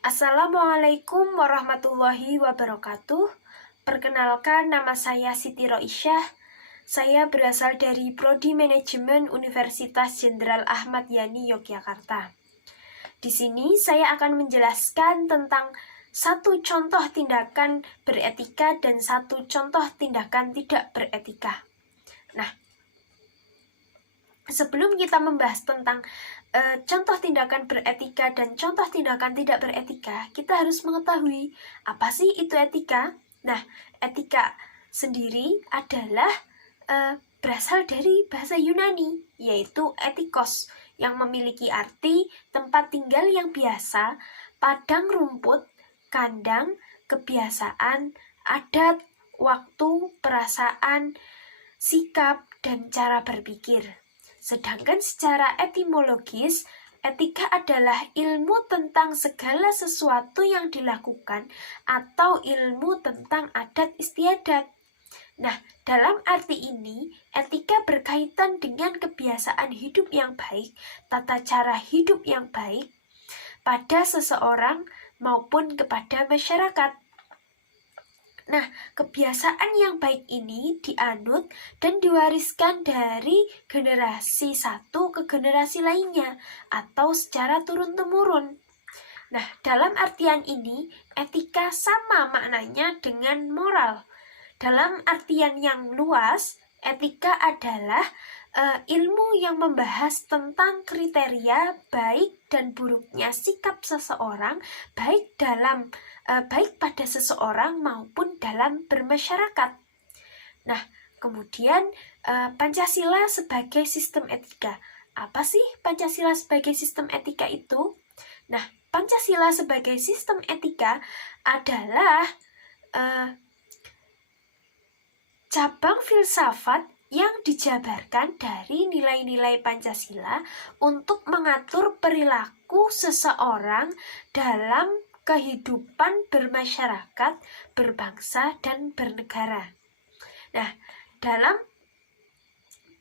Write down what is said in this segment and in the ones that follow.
Assalamualaikum warahmatullahi wabarakatuh. Perkenalkan, nama saya Siti Roisyah. Saya berasal dari Prodi Manajemen Universitas Jenderal Ahmad Yani, Yogyakarta. Di sini saya akan menjelaskan tentang satu contoh tindakan beretika dan satu contoh tindakan tidak beretika. Nah, sebelum kita membahas tentang contoh tindakan beretika dan contoh tindakan tidak beretika, kita harus mengetahui apa sih itu etika. Nah, etika sendiri adalah berasal dari bahasa Yunani, yaitu etikos, yang memiliki arti tempat tinggal yang biasa, padang rumput, kandang, kebiasaan, adat, waktu, perasaan, sikap, dan cara berpikir. Sedangkan secara etimologis, etika adalah ilmu tentang segala sesuatu yang dilakukan atau ilmu tentang adat istiadat. Nah, dalam arti ini, etika berkaitan dengan kebiasaan hidup yang baik, tata cara hidup yang baik pada seseorang maupun kepada masyarakat. Nah, kebiasaan yang baik ini dianut dan diwariskan dari generasi satu ke generasi lainnya atau secara turun-temurun. Nah, dalam artian ini, etika sama maknanya dengan moral. Dalam artian yang luas, etika adalah ilmu yang membahas tentang kriteria baik dan buruknya sikap seseorang, baik pada seseorang maupun dalam bermasyarakat. Nah, kemudian Pancasila sebagai sistem etika. Apa sih Pancasila sebagai sistem etika itu? Nah, Pancasila sebagai sistem etika adalah cabang filsafat yang dijabarkan dari nilai-nilai Pancasila untuk mengatur perilaku seseorang dalam kehidupan bermasyarakat, berbangsa, dan bernegara. Nah, dalam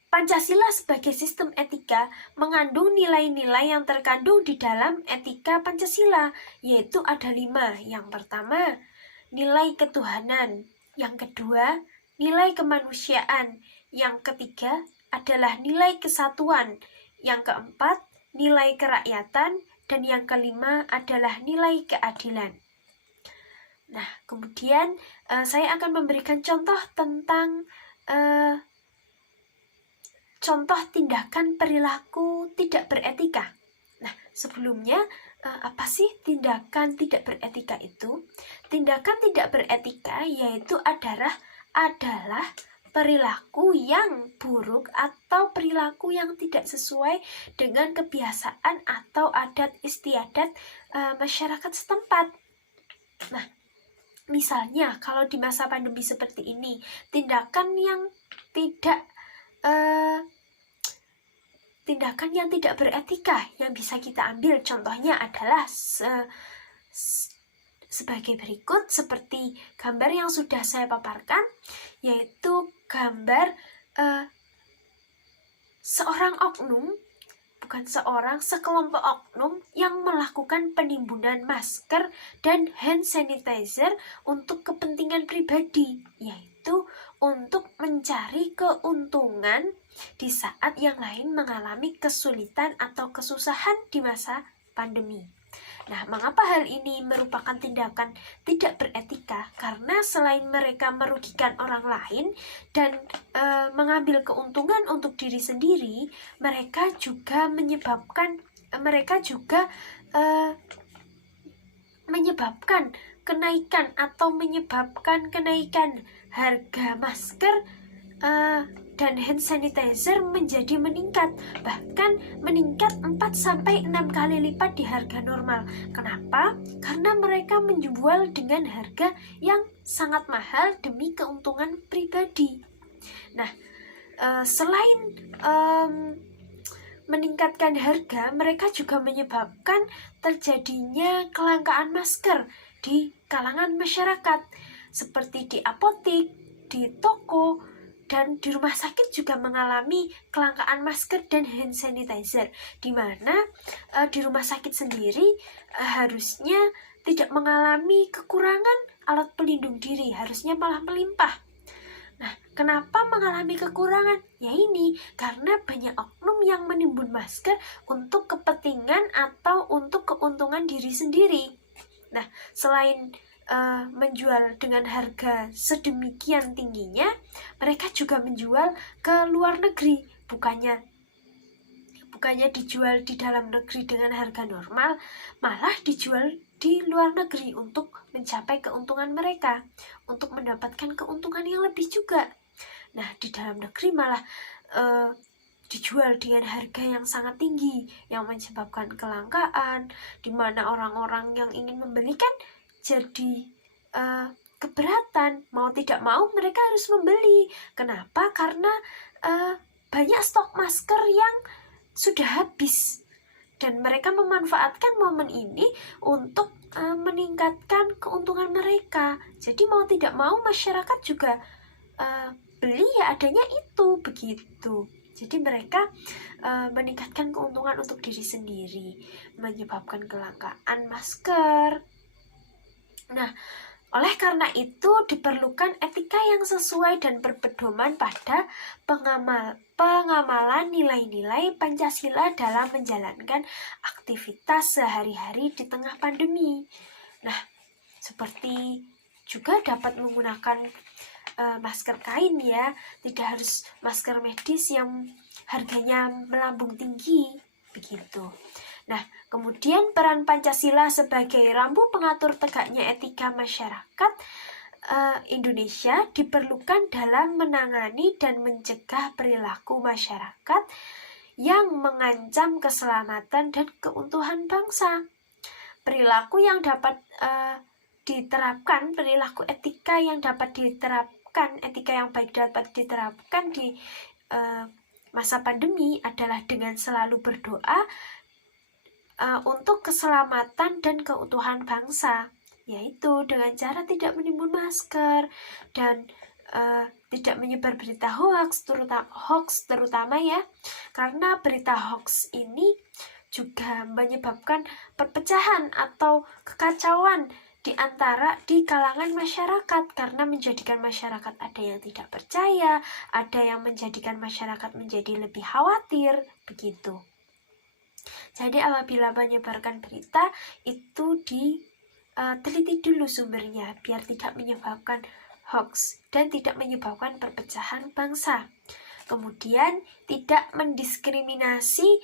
Pancasila sebagai sistem etika mengandung nilai-nilai yang terkandung di dalam etika Pancasila, yaitu ada 5. Yang pertama, nilai ketuhanan. Yang kedua, nilai kemanusiaan. Yang ketiga adalah nilai kesatuan. Yang keempat, nilai kerakyatan. Dan yang kelima adalah nilai keadilan. Nah, kemudian saya akan memberikan contoh tentang contoh tindakan perilaku tidak beretika. Nah, sebelumnya apa sih tindakan tidak beretika itu? Tindakan tidak beretika yaitu adalah perilaku yang buruk atau perilaku yang tidak sesuai dengan kebiasaan atau adat istiadat masyarakat setempat. Nah, misalnya kalau di masa pandemi seperti ini, tindakan yang tidak beretika yang bisa kita ambil contohnya adalah sebagai berikut, seperti gambar yang sudah saya paparkan, yaitu gambar sekelompok oknum yang melakukan penimbunan masker dan hand sanitizer untuk kepentingan pribadi, yaitu untuk mencari keuntungan di saat yang lain mengalami kesulitan atau kesusahan di masa pandemi. Nah, mengapa hal ini merupakan tindakan tidak beretika? Karena selain mereka merugikan orang lain dan mengambil keuntungan untuk diri sendiri, mereka juga menyebabkan kenaikan harga masker dan hand sanitizer menjadi meningkat, bahkan meningkat 4-6 kali lipat di harga normal. Kenapa? Karena mereka menjual dengan harga yang sangat mahal demi keuntungan pribadi. Nah, selain meningkatkan harga, mereka juga menyebabkan terjadinya kelangkaan masker di kalangan masyarakat, seperti di apotik, di toko, dan di rumah sakit juga mengalami kelangkaan masker dan hand sanitizer, di mana di rumah sakit sendiri harusnya tidak mengalami kekurangan alat pelindung diri, harusnya malah melimpah. Nah, kenapa mengalami kekurangan? Ya ini, karena banyak oknum yang menimbun masker untuk kepentingan atau untuk keuntungan diri sendiri. Nah, selain menjual dengan harga sedemikian tingginya, mereka juga menjual ke luar negeri, bukannya dijual di dalam negeri dengan harga normal, malah dijual di luar negeri untuk mencapai keuntungan mereka, untuk mendapatkan keuntungan yang lebih juga. Nah, di dalam negeri malah dijual dengan harga yang sangat tinggi, yang menyebabkan kelangkaan, di mana orang-orang yang ingin membeli kan jadi keberatan, mau tidak mau mereka harus membeli. Kenapa? Karena banyak stok masker yang sudah habis, dan mereka memanfaatkan momen ini untuk meningkatkan keuntungan mereka. Jadi mau tidak mau masyarakat juga beli ya adanya itu, begitu. Jadi mereka meningkatkan keuntungan untuk diri sendiri, menyebabkan kelangkaan masker. Nah, oleh karena itu diperlukan etika yang sesuai dan berpedoman pada pengamalan nilai-nilai Pancasila dalam menjalankan aktivitas sehari-hari di tengah pandemi. Nah, seperti juga dapat menggunakan masker kain ya, tidak harus masker medis yang harganya melambung tinggi, begitu. Nah, kemudian peran Pancasila sebagai rambu pengatur tegaknya etika masyarakat Indonesia diperlukan dalam menangani dan mencegah perilaku masyarakat yang mengancam keselamatan dan keutuhan bangsa. Perilaku yang dapat diterapkan, perilaku etika yang dapat diterapkan, etika yang baik dapat diterapkan di masa pandemi adalah dengan selalu berdoa untuk keselamatan dan keutuhan bangsa, yaitu dengan cara tidak menimbun masker dan tidak menyebar berita hoax, terutama ya, karena berita hoax ini juga menyebabkan perpecahan atau kekacauan di kalangan masyarakat, karena menjadikan masyarakat ada yang tidak percaya, ada yang menjadikan masyarakat menjadi lebih khawatir, begitu. Jadi apabila menyebarkan berita itu diteliti dulu sumbernya biar tidak menyebabkan hoax dan tidak menyebabkan perpecahan bangsa. Kemudian tidak mendiskriminasi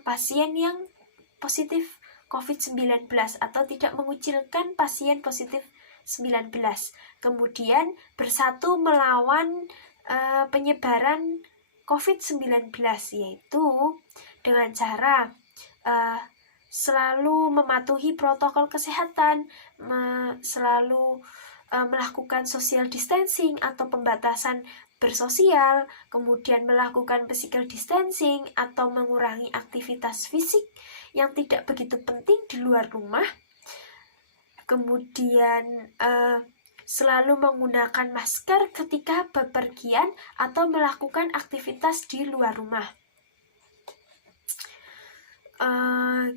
pasien yang positif COVID-19 atau tidak mengucilkan pasien positif 19. Kemudian bersatu melawan penyebaran COVID-19, yaitu dengan cara selalu mematuhi protokol kesehatan, selalu melakukan social distancing atau pembatasan bersosial, kemudian melakukan physical distancing atau mengurangi aktivitas fisik yang tidak begitu penting di luar rumah, kemudian selalu menggunakan masker ketika bepergian atau melakukan aktivitas di luar rumah.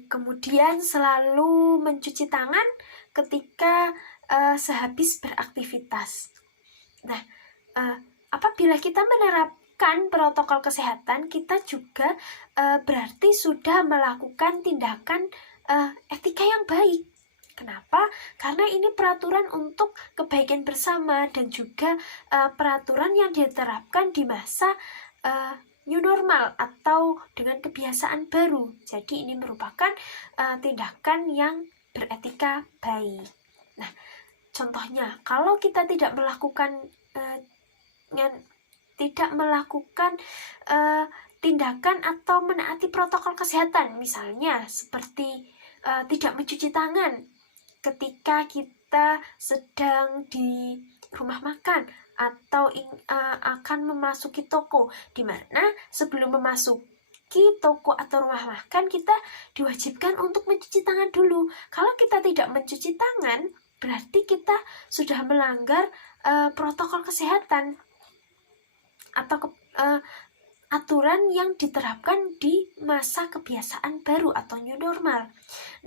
Kemudian selalu mencuci tangan ketika sehabis beraktivitas. Nah, apabila kita menerapkan protokol kesehatan, kita juga berarti sudah melakukan tindakan etika yang baik. Kenapa? Karena ini peraturan untuk kebaikan bersama dan juga peraturan yang diterapkan di masa new normal atau dengan kebiasaan baru. Jadi ini merupakan tindakan yang beretika baik. Nah, contohnya kalau kita tidak melakukan tindakan atau menaati protokol kesehatan, misalnya seperti tidak mencuci tangan ketika kita sedang di rumah makan atau akan memasuki toko, di mana sebelum memasuki toko atau rumah makan kita diwajibkan untuk mencuci tangan dulu. Kalau kita tidak mencuci tangan, berarti kita sudah melanggar protokol kesehatan. aturan yang diterapkan di masa kebiasaan baru atau new normal.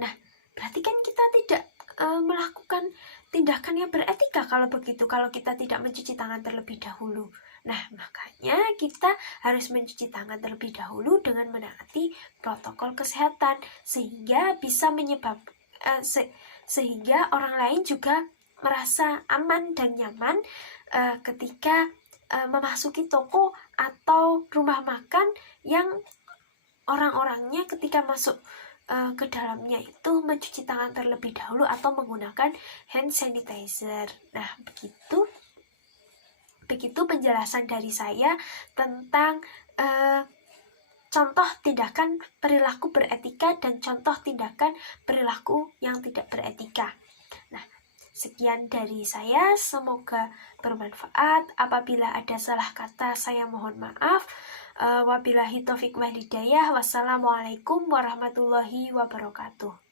Nah, berarti kan kita tidak melakukan tindakan yang beretika kalau begitu, kalau kita tidak mencuci tangan terlebih dahulu. Nah, makanya kita harus mencuci tangan terlebih dahulu dengan menaati protokol kesehatan, sehingga bisa sehingga orang lain juga merasa aman dan nyaman ketika memasuki toko atau rumah makan yang orang-orangnya ketika masuk ke dalamnya itu mencuci tangan terlebih dahulu atau menggunakan hand sanitizer. Nah, begitu penjelasan dari saya tentang contoh tindakan perilaku beretika dan contoh tindakan perilaku yang tidak beretika. Nah, sekian dari saya, semoga bermanfaat. Apabila ada salah kata, saya mohon maaf. Wabillahi taufiq wal hidayah. Wassalamualaikum warahmatullahi wabarakatuh.